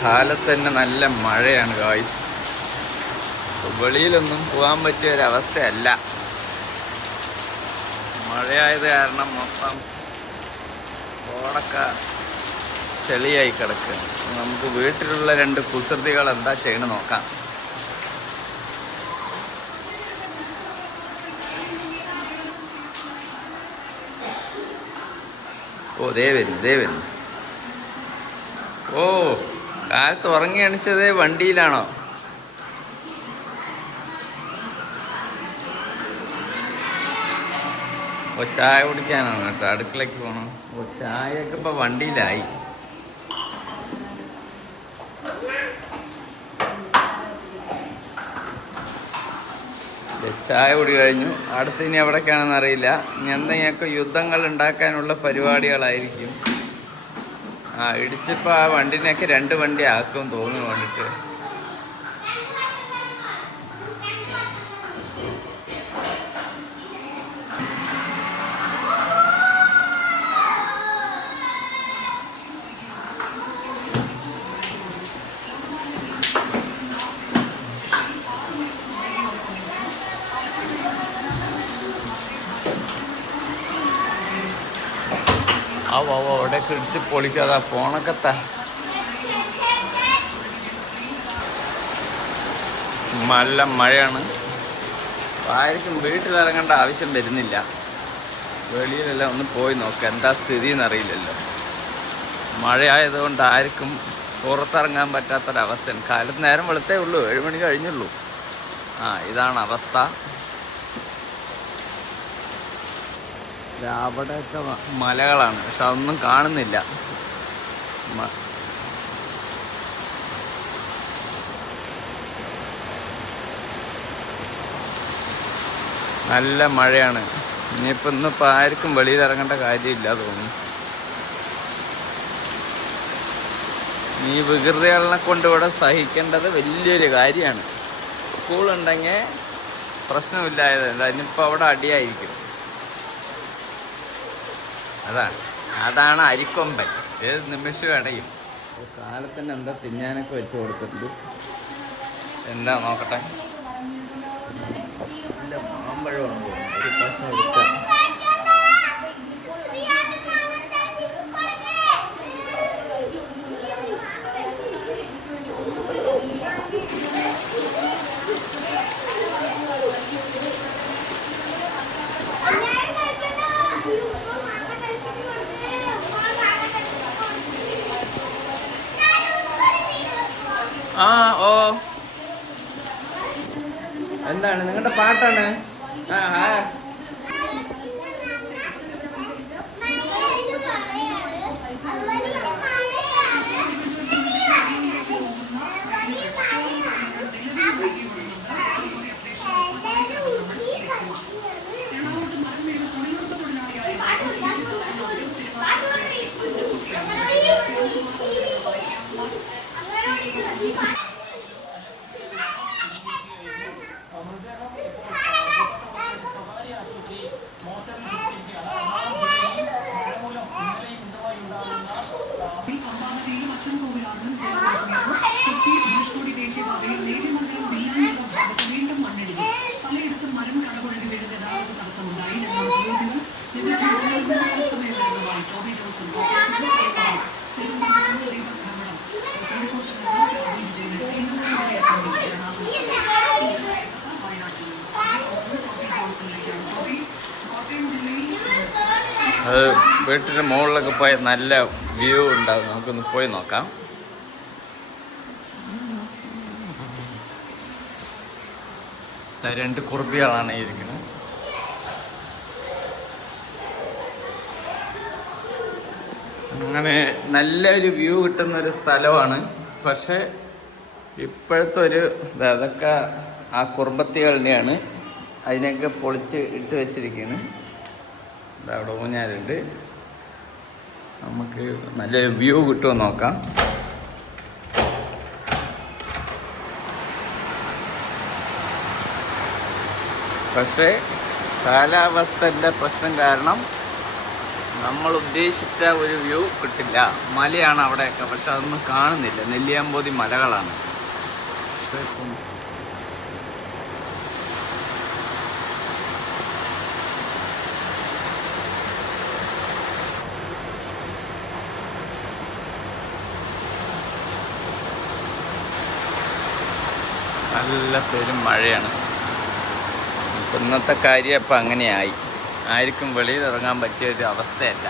കാലത്ത് തന്നെ നല്ല മഴയാണ് ഗായ്സ്. വെളിയിലൊന്നും പോകാൻ പറ്റിയ ഒരവസ്ഥയല്ല. മഴയായത് കാരണം മൊത്തം റോഡൊക്കെ ചെളിയായി കിടക്കുക. നമുക്ക് വീട്ടിലുള്ള രണ്ട് കുസൃതികൾ എന്താ ചെയ്യണം നോക്കാം. ഓ ദേ വരുന്നു. ഓ കാലത്ത് ഉറങ്ങി എണിച്ചത് വണ്ടിയിലാണോ? ഓ ചായ കുടിക്കാനാണ് കേട്ടോ, അടുക്കളയ്ക്ക് പോകണം. ഓ ചായയൊക്കെ ഇപ്പൊ വണ്ടിയിലായി. ചായ കുടി കഴിഞ്ഞു. അടുത്ത് ഇനി എവിടേക്കാണെന്ന് അറിയില്ല. ഇനി എന്തെങ്കിലുമൊക്കെ യുദ്ധങ്ങൾ ഉണ്ടാക്കാനുള്ള പരിപാടികളായിരിക്കും. ഇടിച്ചിപ്പോൾ ആ വണ്ടിനെയൊക്കെ 2 വണ്ടി ആക്കും തോന്നുന്നു വേണ്ടിയിട്ട്. അവിടെ ഇടിച്ച് പൊളിക്കാതെ ഫോണൊക്കെ നല്ല മഴയാണ്. ആർക്കും വീട്ടിലിറങ്ങേണ്ട ആവശ്യം വരുന്നില്ല. വെളിയിലെല്ലാം ഒന്ന് പോയി നോക്കാം എന്താ സ്ഥിതി എന്നറിയില്ലല്ലോ. മഴയായതുകൊണ്ട് ആർക്കും പുറത്തിറങ്ങാൻ പറ്റാത്തൊരവസ്ഥയാണ്. കാലത്ത് നേരം വെളുത്തേ ഉള്ളൂ, 7 മണി കഴിഞ്ഞുള്ളൂ. ഇതാണ് അവസ്ഥ. അവിടെയൊക്കെ മലകളാണ്, പക്ഷെ അതൊന്നും കാണുന്നില്ല. നല്ല മഴയാണ്. ഇന്നിപ്പോൾ ആർക്കും വെളിയിൽ ഇറങ്ങേണ്ട കാര്യമില്ല തോന്നുന്നു. ഈ വികൃതികളെ കൊണ്ട് ഇവിടെ സഹിക്കേണ്ടത് വലിയൊരു കാര്യമാണ്. സ്കൂളുണ്ടെങ്കിൽ പ്രശ്നമില്ലായതല്ല, ഇനിയിപ്പോൾ അവിടെ അടിയായിരിക്കും. അതാണ് അരിക്കൊമ്പൻ. ഏത് നിമിഷം അടയും. കാലത്തന്നെ എന്താ തിന്നാനൊക്കെ വെച്ച് കൊടുത്തിട്ടുണ്ട്. എന്താ നോക്കട്ടെ. എൻ്റെ മാമ്പഴമാണ് ഒരു പ്രശ്നം എടുക്കാം. ഓ എന്താണ് നിങ്ങളുടെ പാട്ടാണ്? അത് വീട്ടിൻ്റെ മുകളിലൊക്കെ പോയ നല്ല വ്യൂ ഉണ്ടാകും. നമുക്കൊന്ന് പോയി നോക്കാം. രണ്ട് കുറുപ്പികളാണ് ഇരിക്കുന്നത്. അങ്ങനെ നല്ലൊരു വ്യൂ കിട്ടുന്നൊരു സ്ഥലമാണ്. പക്ഷേ ഇപ്പോഴത്തെ അതൊക്കെ ആ കുറുമ്പത്തികളുടെയാണ്. അതിനൊക്കെ പൊളിച്ച് ഇട്ട് വെച്ചിരിക്കുകയാണ്. അവിടെ ഊഞ്ഞാലുണ്ട്. നമുക്ക് നല്ലൊരു വ്യൂ കിട്ടുമോ നോക്കാം. പക്ഷേ കാലാവസ്ഥൻ്റെ പ്രശ്നം കാരണം നമ്മൾ ഉദ്ദേശിച്ച ഒരു വ്യൂ കിട്ടില്ല. മലയാണ് അവിടെയൊക്കെ, പക്ഷെ അതൊന്നും കാണുന്നില്ല. നെല്ലിയാമ്പതി മലകളാണ്. നല്ല പെരും മഴയാണ്. ഇന്നത്തെ കാര്യം അപ്പം അങ്ങനെയായി. ആർക്കും വെളിയിൽ ഇറങ്ങാൻ പറ്റിയ ഒരു അവസ്ഥയല്ല.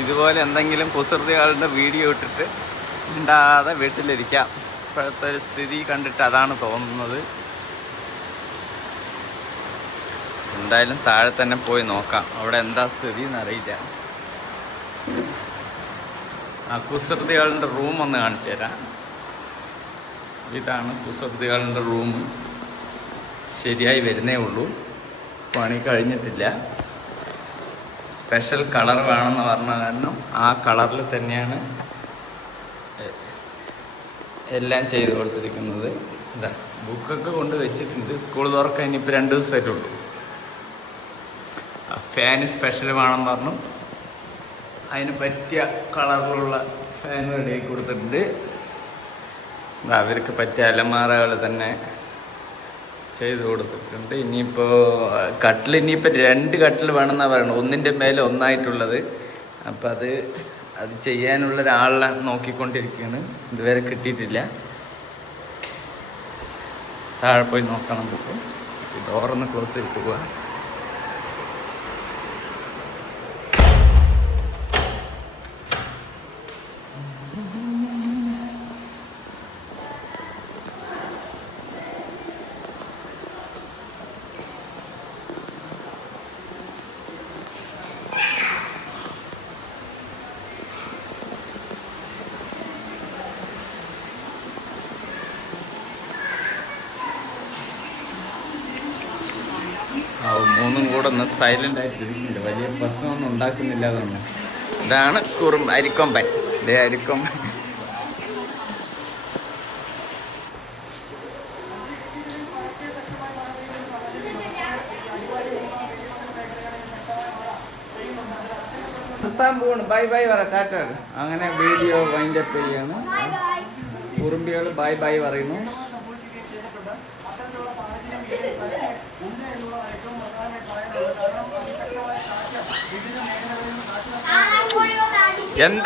ഇതുപോലെ എന്തെങ്കിലും കുസൃതികളുടെ വീഡിയോ ഇട്ടിട്ട് മിണ്ടാതെ വീട്ടിലിരിക്കാം. ഇപ്പോഴത്തെ ഒരു സ്ഥിതി കണ്ടിട്ട് അതാണ് തോന്നുന്നത്. എന്തായാലും താഴെ തന്നെ പോയി നോക്കാം, അവിടെ എന്താ സ്ഥിതി എന്നറിയില്ല. ആ കുസൃതികളുടെ റൂം ഒന്ന് കാണിച്ചു തരാം. ഇതാണ് കുസൃതികളുടെ റൂം. ശരിയായി വരുന്നേ ഉള്ളൂ, പണി കഴിഞ്ഞിട്ടില്ല. സ്പെഷ്യൽ കളർ വേണമെന്ന് പറഞ്ഞ കാരണം ആ കളറിൽ തന്നെയാണ് എല്ലാം ചെയ്ത് കൊടുത്തിരിക്കുന്നത്. ഇതാ ബുക്കൊക്കെ കൊണ്ട് വെച്ചിട്ടുണ്ട്. സ്കൂൾ തുറക്കാൻ ഇനിയിപ്പോൾ 2 ദിവസമായിട്ടുള്ളൂ. ഫാന് സ്പെഷ്യൽ വേണമെന്ന് പറഞ്ഞു. അതിന് പറ്റിയ കളറിലുള്ള ഫാൻ റെഡിയാക്കി കൊടുത്തിട്ടുണ്ട്. അവർക്ക് പറ്റിയ അലമാറകൾ തന്നെ ചെയ്ത് കൊടുത്തിട്ടുണ്ട്. ഇനിയിപ്പോൾ കട്ടിൽ 2 കട്ടിൽ വേണമെന്നാണ് പറയുന്നത്. ഒന്നിൻ്റെ മേലെ ഒന്നായിട്ടുള്ളത്. അപ്പം അത് ചെയ്യാനുള്ള ഒരാളെ നോക്കിക്കൊണ്ടിരിക്കുകയാണ്. ഇതുവരെ കിട്ടിയിട്ടില്ല. താഴെ പോയി നോക്കണം. ഇപ്പോൾ ഡോറൊന്ന് ക്ലോസ് ചെയ്തിട്ട് പോവാം. മൂന്നും കൂടെ ഒന്ന് സൈലൻ്റ് ആയിട്ടിരിക്കുന്നില്ല. വലിയ പ്രശ്നമൊന്നും ഉണ്ടാക്കുന്നില്ല തന്നെ. ഇതാണ് അരിക്കൊമ്പൻ. ഇതേ അരിക്കൊമ്പൻ. നിർത്താൻ പോവാണ്. ബൈ ബൈ പറ, ടാറ്റ. അങ്ങനെ വീഡിയോ വൈൻഡപ്പ് ചെയ്യാണ്. കുറുമ്പികൾ ബൈ ബൈ പറയുന്നു. എന്താ